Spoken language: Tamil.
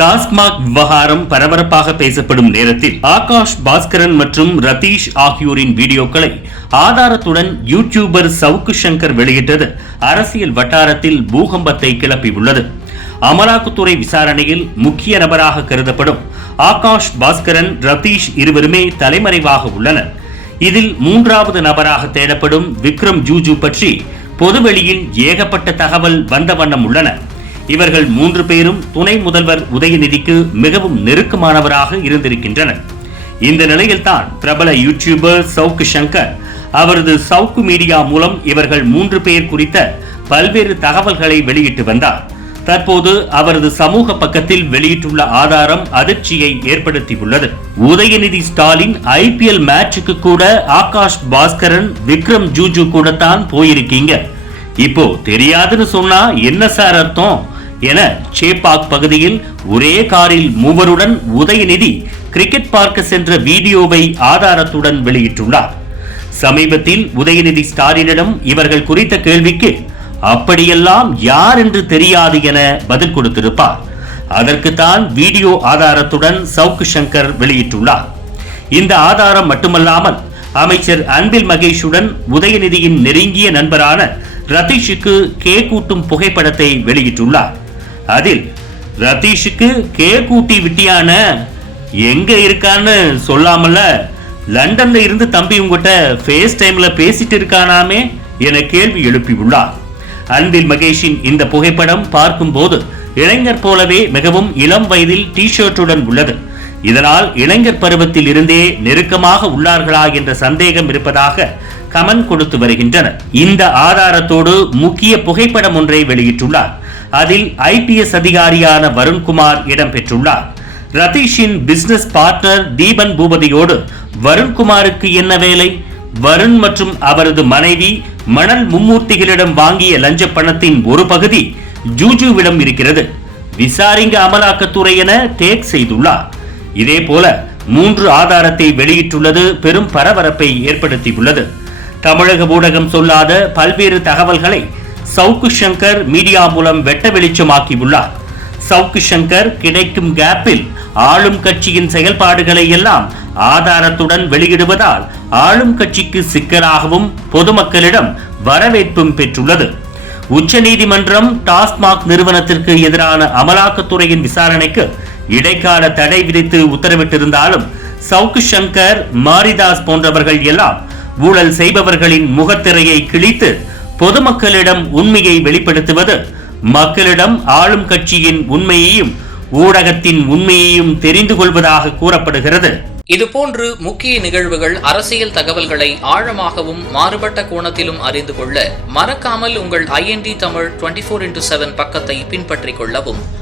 டாஸ்மாக் விவகாரம் பரபரப்பாக பேசப்படும் நேரத்தில் ஆகாஷ் பாஸ்கரன் மற்றும் ரதீஷ் ஆகியோரின் வீடியோக்களை ஆதாரத்துடன் யூடியூபர் சவுக்கு சங்கர் வெளியிட்டது. அரசியல் வட்டாரத்தில் பூகம்பத்தை கிளப்பியுள்ளது. அமலாக்கத்துறை விசாரணையில் முக்கிய நபராக கருதப்படும் ஆகாஷ் பாஸ்கரன் ரதீஷ் இருவருமே தலைமறைவாக உள்ளனர். இதில் மூன்றாவது நபராக தேடப்படும் விக்ரம் ஜூஜு பற்றி பொதுவெளியில் ஏகப்பட்ட தகவல் வந்த வண்ணம் உள்ளன. இவர்கள் மூன்று பேரும் துணை முதல்வர் உதயநிதிக்கு மிகவும் நெருக்கமானவராக இருந்திருக்கின்றனர். இந்த நிலையில்தான் பிரபல யூடியூபர் சவுக்கு சங்கர் அவரது சவுக்கு மீடியா மூலம் இவர்கள் மூன்று பேர் குறித்த பல்வேறு தகவல்களை வெளியிட்டு வந்தார். தற்போது அவரது சமூக பக்கத்தில் வெளியிட்டுள்ள ஆதாரம் அதிர்ச்சியை ஏற்படுத்தியுள்ளது. உதயநிதி ஸ்டாலின் ஐபிஎல் மேட்சுக்கு கூட ஆகாஷ் பாஸ்கரன் விக்ரம் ஜூஜு கூட தான் போயிருக்கீங்க. இப்போ தெரியாதுன்னு சொன்னா என்ன சார் அர்த்தம்? என சேப்பாக் பகுதியில் ஒரே காரில் மூவருடன் உதயநிதி கிரிக்கெட் பார்க்க சென்ற வீடியோவை ஆதாரத்துடன் வெளியிட்டுள்ளார். சமீபத்தில் உதயநிதி ஸ்டாலினிடம் இவர்கள் குறித்த கேள்விக்கு அப்படியெல்லாம் யார் என்று தெரியாது என பதில் கொடுத்திருப்பார். அதற்குத்தான் வீடியோ ஆதாரத்துடன் சவுக்கு சங்கர் வெளியிட்டுள்ளார். இந்த ஆதாரம் மட்டுமல்லாமல் அமைச்சர் அன்பில் மகேஷுடன் உதயநிதியின் நெருங்கிய நண்பரான ரதீஷுக்கு கே கூட்டும் புகைப்படத்தை வெளியிட்டுள்ளார். அதில் ரதீஷுக்கு கே கூட்டி விட்டியான எங்க இருக்கான்னு சொல்லாமல லண்டன்ல இருந்து தம்பி உங்ககிட்ட ஃபேஸ் டைம்ல பேசிட்டு இருக்கானாமே என கேள்வி எழுப்பியுள்ளார். அன்பில் மகேஷின் இந்த புகைப்படம் பார்க்கும்போது இளைஞர் போலவே மிகவும் இளம் வயதில் டி ஷர்ட்டுடன் உள்ளது. இதனால் இளைஞர் பருவத்தில் இருந்தே நெருக்கமாக உள்ளார்களா என்ற சந்தேகம் இருப்பதாக கமெண்ட் கொடுத்து வருகின்றனர். இந்த ஆதாரத்தோடு முக்கிய புகைப்படம் ஒன்றை வெளியிட்டுள்ளார். அதில் ஐபிஎஸ் அதிகாரியான வருண்குமார் இடம்பெற்றுள்ளார். ரதீஷின் பிசினஸ் பார்ட்னர் தீபன் பூபதியோடு வருண்குமாருக்கு என்ன வேலை? வருண் மற்றும் அவரது மனைவி மணல் மும்மூர்த்திகளிடம் வாங்கிய லஞ்ச பணத்தின் ஒரு பகுதி ஜூஜுவிடம் இருக்கிறது. விசாரிங்க அமலாக்கத்துறை என டேக் செய்துள்ளார். இதேபோல மூன்று ஆதாரத்தை வெளியிட்டுள்ளது பெரும் பரபரப்பை ஏற்படுத்தியுள்ளது. தமிழக ஊடகம் சொல்லாத பல்வேறு தகவல்களை சவுக்கு சங்கர் மீடியா மூலம் வெட்ட வெளிச்சமாக்கியுள்ளார். சவுக்கு சங்கர் கிடைக்கும் கேப்பில் ஆளும் கட்சியின் செயல்பாடுகளை எல்லாம் ஆதாரத்துடன் வெளியிடுவதால் ஆளும் கட்சிக்கு சிக்கலாகவும் பொதுமக்களிடம் வரவேற்பும் பெற்றுள்ளது. உச்சநீதிமன்றம் டாஸ்மாக் நிறுவனத்திற்கு எதிரான அமலாக்கத்துறையின் விசாரணைக்கு இடைக்கால தடை விதித்து உத்தரவிட்டிருந்தாலும் சவுக்கு சங்கர் மாரிதாஸ் போன்றவர்கள் எல்லாம் ஊழல் செய்பவர்களின் முகத்திரையை கிழித்து பொதுமக்களிடம் உண்மையை வெளிப்படுத்துவது மக்களிடம் ஆளும் கட்சியின் உண்மையையும் ஊடகத்தின் உண்மையையும் தெரிந்து கொள்வதாக கூறப்படுகிறது. இதுபோன்று முக்கிய நிகழ்வுகள் அரசியல் தகவல்களை ஆழமாகவும் மாறுபட்ட கோணத்திலும் அறிந்து கொள்ள மறக்காமல் உங்கள் INT Tamil twenty four into seven பக்கத்தை பின்பற்றிக் கொள்ளவும்.